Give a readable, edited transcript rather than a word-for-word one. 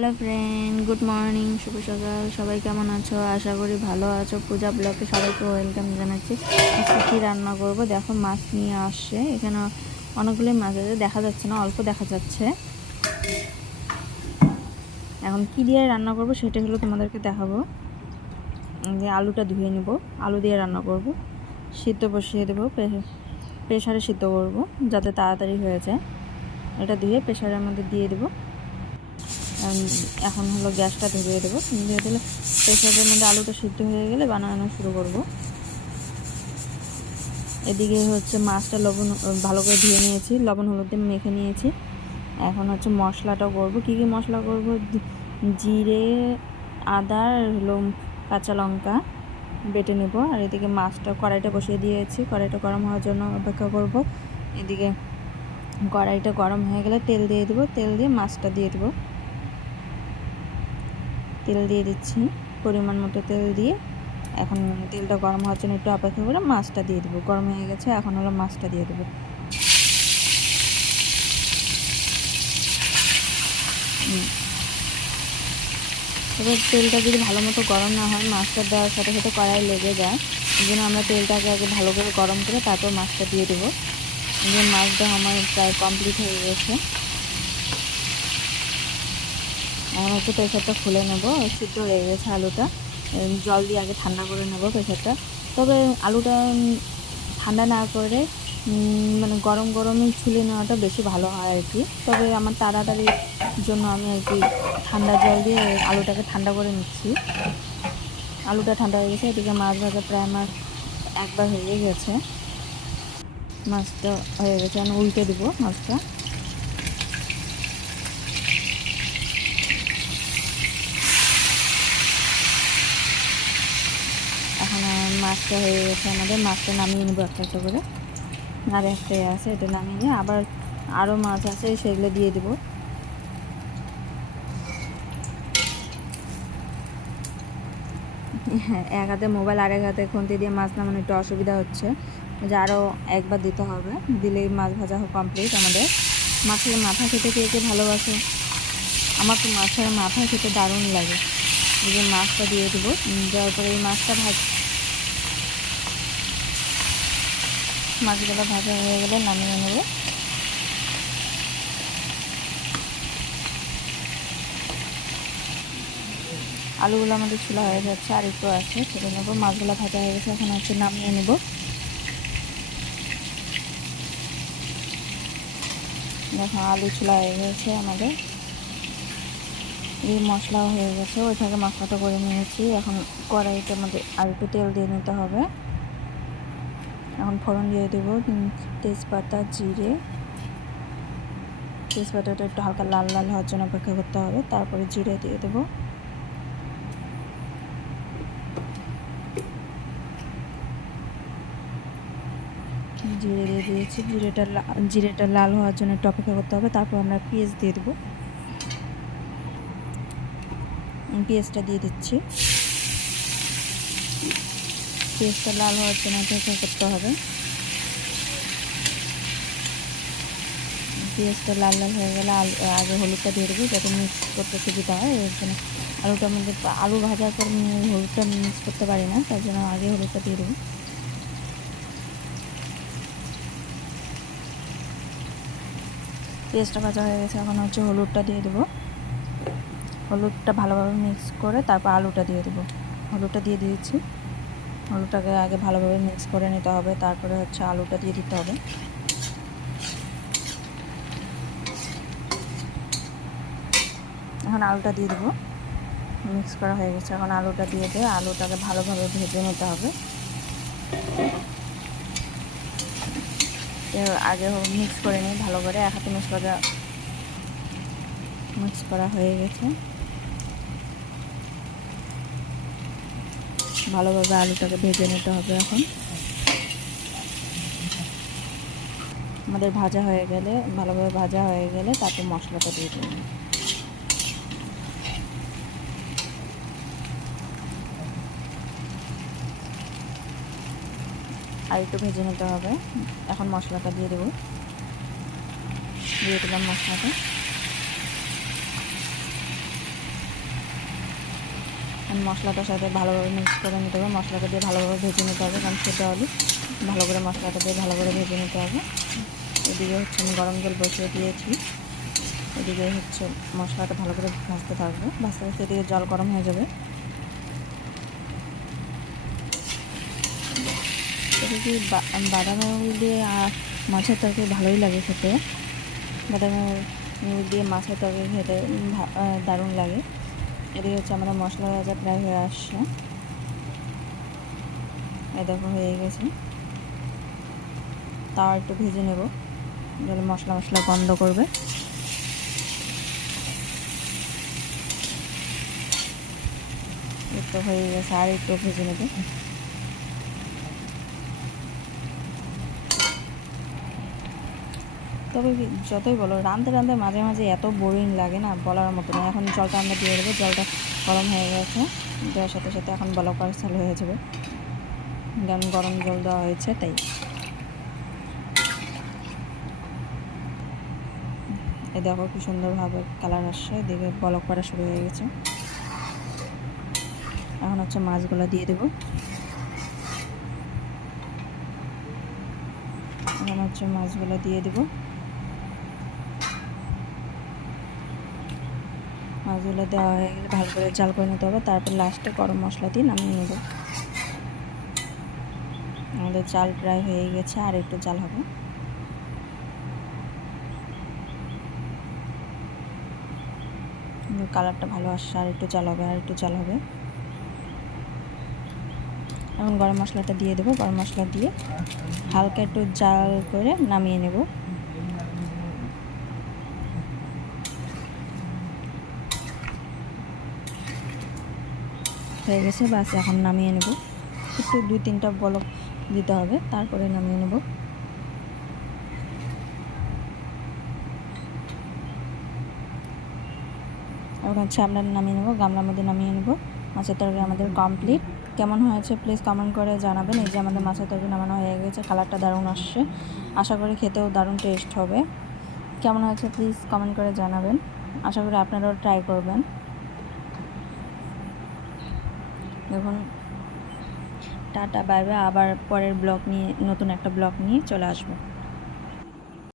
Hello friend, good morning, শুভ সকাল। সবাই কেমন আছো? আশা করি ভালো আছো। পূজা ব্লগে সবাইকে ওয়েলকাম জানাচ্ছি। আজকে কী রান্না করবো দেখো, মাছ নিয়ে আসছে। এখানে অনেকগুলোই মাছ আছে, দেখা যাচ্ছে না, অল্প দেখা যাচ্ছে। এখন কী দিয়ে রান্না করব সেটা হলো তোমাদেরকে দেখাবো। যে আলুটা ধুয়ে নেব, আলু দিয়ে রান্না করব। সিদ্ধ বসিয়ে দেবো, প্রেশারে সিদ্ধ করব যাতে তাড়াতাড়ি হয়ে যায়। এটা ধুয়ে প্রেশারের মধ্যে দিয়ে দেবো। এখন হলো গ্যাসটা ধরিয়ে দেবো, ধরিয়ে দিলে প্রেশারের মধ্যে আলুটা সিদ্ধ হয়ে গেলে বানানো শুরু করব। এদিকে হচ্ছে মাছটা লবণ ভালো করে ধুয়ে নিয়েছি, লবণ হলুদ দিয়ে মেখে নিয়েছি। এখন হচ্ছে মশলাটাও করব। কী কী মশলা করব? জিরে, আদা, হলো কাঁচা লঙ্কা বেটে নেব। আর এদিকে মাছটা কড়াইটা বসিয়ে দিয়েছি, কড়াইটা গরম হওয়ার জন্য অপেক্ষা করব। এদিকে কড়াইটা গরম হয়ে গেলে তেল দিয়ে দেবো, তেল দিয়ে মাছটা দিয়ে দেবো। তেল দিয়ে দিচ্ছি, পরিমাণ মতো তেল দিয়ে এখন তেলটা গরম হওয়ার জন্য একটু অপেক্ষা করে মাছটা দিয়ে দেবো। গরম হয়ে গেছে, এখন হলো মাছটা দিয়ে দেবো। এবার তেলটা যদি ভালো মতো গরম না হয়, মাছটা দেওয়ার সাথে সাথে কড়াই লেগে যায়। এই জন্য আমরা তেলটাকে আগে ভালো করে গরম করে তারপর মাছটা দিয়ে দেবো। এই যে মাছটা আমার প্রায় কমপ্লিট হয়ে গেছে। এখন হচ্ছে প্রেশারটা খুলে নেব। সিদ্ধ হয়ে গেছে আলুটা, জল দিয়ে আগে ঠান্ডা করে নেব প্রেশারটা। তবে আলুটা ঠান্ডা না করে মানে গরম গরমই ছুলে নেওয়াটা বেশি ভালো হয় আর কি। তবে আমার তাড়াতাড়ির জন্য আমি আর কি ঠান্ডা জল দিয়ে আলুটাকে ঠান্ডা করে নিচ্ছি। আলুটা ঠান্ডা হয়ে গেছে, এদিকে মাছ ভাজা প্রায় আমার একবার হয়ে গেছে। মাছটা হয়ে গেছে, আমি উল্টে দেবো মাছটা। এখন মাছটা হয়ে গেছে আমাদের, মাছটা নামিয়ে নেবো একটা একটা করে। আর একটাই আছে, এটা নামিয়ে নিয়ে আবার আরও মাছ আছে সেগুলো দিয়ে দেবো। হ্যাঁ, এক হাতে মোবাইল আর এক হাতে খুন্তি দিয়ে মাছ নামানো একটু অসুবিধা হচ্ছে, যে আরও একবার দিতে হবে, দিলেই মাছ ভাজা কমপ্লিট আমাদের। মাছের মাথা খেতে কে কে ভালোবাসে? আমার তো মাছের মাথা খেতে দারুণ লাগে। এই যে মাছটা দিয়ে দেবো, দেওয়ার পরে এই মাছটা মাছগুলো ভাজা হয়ে গেলে নামিয়ে নেবো। আলুগুলো আমাদের ছোলা হয়ে যাচ্ছে, আর একটু আছে, ছেড়ে নেবো। মাছগুলো ভাজা হয়ে গেছে, এখন হচ্ছে নামিয়ে নেব। দেখো আলু ছোলা হয়ে গেছে আমাদের, এই মশলাও হয়ে গেছে। ওই থেকে মশলাটা করে নিয়েছি। এখন কড়াইতে আমাদের আর একটু তেল দিয়ে নিতে হবে। এখন ফোড়ন দিয়ে দেবো, তেজপাতা, জিরে। তেজপাতাটা একটু হালকা লাল লাল হওয়ার জন্য অপেক্ষা করতে হবে, তারপরে জিরে দিয়ে দেবো। জিরে দিয়ে দিয়েছি, জিরেটা লাল হওয়ার জন্য একটু অপেক্ষা করতে হবে, তারপর আমরা পেঁয়াজ দিয়ে দেবো। পেঁয়াজটা দিয়ে দিচ্ছি, পেঁয়াজটা লাল হওয়ার জন্য অপেক্ষা করতে হবে। পেঁয়াজটা লাল লাল হয়ে গেলে আগে হলুদটা দিয়ে দেবো, যাতে মিক্স করতে সুবিধা হয়। এর জন্য আলুটার মধ্যে আলু ভাজার পর হলুদটা মিক্স করতে পারি না, তার জন্য আগে হলুদটা দিয়ে দেবো। পেঁয়াজটা ভাজা হয়ে গেছে, এখন হচ্ছে হলুদটা দিয়ে দেবো। হলুদটা ভালোভাবে মিক্স করে তারপর আলুটা দিয়ে দেবো। হলুদটা দিয়ে দিয়েছি, হলুদটাকে আগে ভালোভাবে মিক্স করে নিতে হবে, তারপরে হচ্ছে আলুটা দিয়ে দিতে হবে। এখন আলুটা দিয়ে দেবো, মিক্স করা হয়ে গেছে। এখন আলুটা দিয়ে দিয়ে আলুটাকে ভালোভাবে ভেজে নিতে হবে। আগে মিক্স করে নিই ভালো করে, এক হাতে মিক্স করা হয়ে গেছে। ভালোভাবে আলুটাকে ভেজে নিতে হবে। এখন আমাদের ভাজা হয়ে গেলে, ভালোভাবে ভাজা হয়ে গেলে তারপর মশলাটা দিয়ে দেবো। আর একটু ভেজে নিতে হবে। এখন মশলাটা দিয়ে দেবো, দিয়ে দিলাম মশলাটা। মশলাটার সাথে ভালোভাবে মিক্স করে নিতে হবে, মশলাটা দিয়ে ভালোভাবে ভেজে নিতে হবে, কারণ সেটা আলু ভালো করে মশলাটা দিয়ে ভালো করে ভেজে নিতে হবে। এদিকে হচ্ছে আমি গরম জল বসিয়ে দিয়েছি, এদিকে হচ্ছে মশলাটা ভালো করে ভাজতে থাকবো, ভাজতে ভাজতে এদিকে জল গরম হয়ে যাবে। এদিকে বাদামের দিয়ে মাছের তরকারি ভালোই লাগে খেতে, বাদামের দিয়ে মাছের তরকারি খেতে দারুণ লাগে। এদিকে হচ্ছে আমাদের মশলা ভাজা প্রায় হয়ে আসছে, এই দেখো হয়ে গেছে। তাও একটু ভেজে নেব, তাহলে মশলা গন্ধ করবে। একটু হয়ে গেছে, আর একটু ভেজে নেবে। তবে যতই বলো রাঁধতে রাঁধতে মাঝে মাঝে এত বোরিং লাগে না, বলার মতো না। এখন জলটা আমরা দিয়ে দেবো, জলটা গরম হয়ে গেছে, দেওয়ার সাথে সাথে এখন বলক করা চালু হয়ে যাবে, কারণ গরম জল দেওয়া হয়েছে তাই। এই দেখো কি সুন্দরভাবে কালার আসছে, এদিকে বলক করা শুরু হয়ে গেছে। এখন হচ্ছে মাছগুলো দিয়ে দেবো, এখন হচ্ছে মাছগুলো দিয়ে দেবো। মাছগুলো দেওয়া হয়ে গেলে ভালো করে জাল করে নিতে হবে, তারপর লাস্টে গরম মশলা দিয়ে নামিয়ে নেব। আমাদের জাল প্রায় হয়ে গেছে, আর একটু জাল হবে। কালারটা ভালো আসছে, আর একটু জাল হবে, আর একটু জাল হবে। এখন গরম মশলাটা দিয়ে দেবো, গরম মশলা দিয়ে হালকা একটু জাল করে নামিয়ে নেব। হয়ে গেছে, বাস এখন নামিয়ে নেব। একটু 2-3টা বলক দিতে হবে, তারপরে নামিয়ে নেব। এখন হচ্ছে আমরা নামিয়ে নেব, গামলার মধ্যে নামিয়ে নেব। মাছের তরকারি আমাদের কমপ্লিট। কেমন হয়েছে প্লিজ কমেন্ট করে জানাবেন। এই যে আমাদের মাছের তরকারি নামানো হয়ে গেছে, কালারটা দারুণ আসছে, আশা করি খেতেও দারুণ টেস্ট হবে। কেমন হয়েছে প্লিজ কমেন্ট করে জানাবেন, আশা করি আপনারাও ট্রাই করবেন। দেখুন, টাটা বাই বাই, আবার পরের ব্লগ নিয়ে, নতুন একটা ব্লগ নিয়ে চলে আসবো।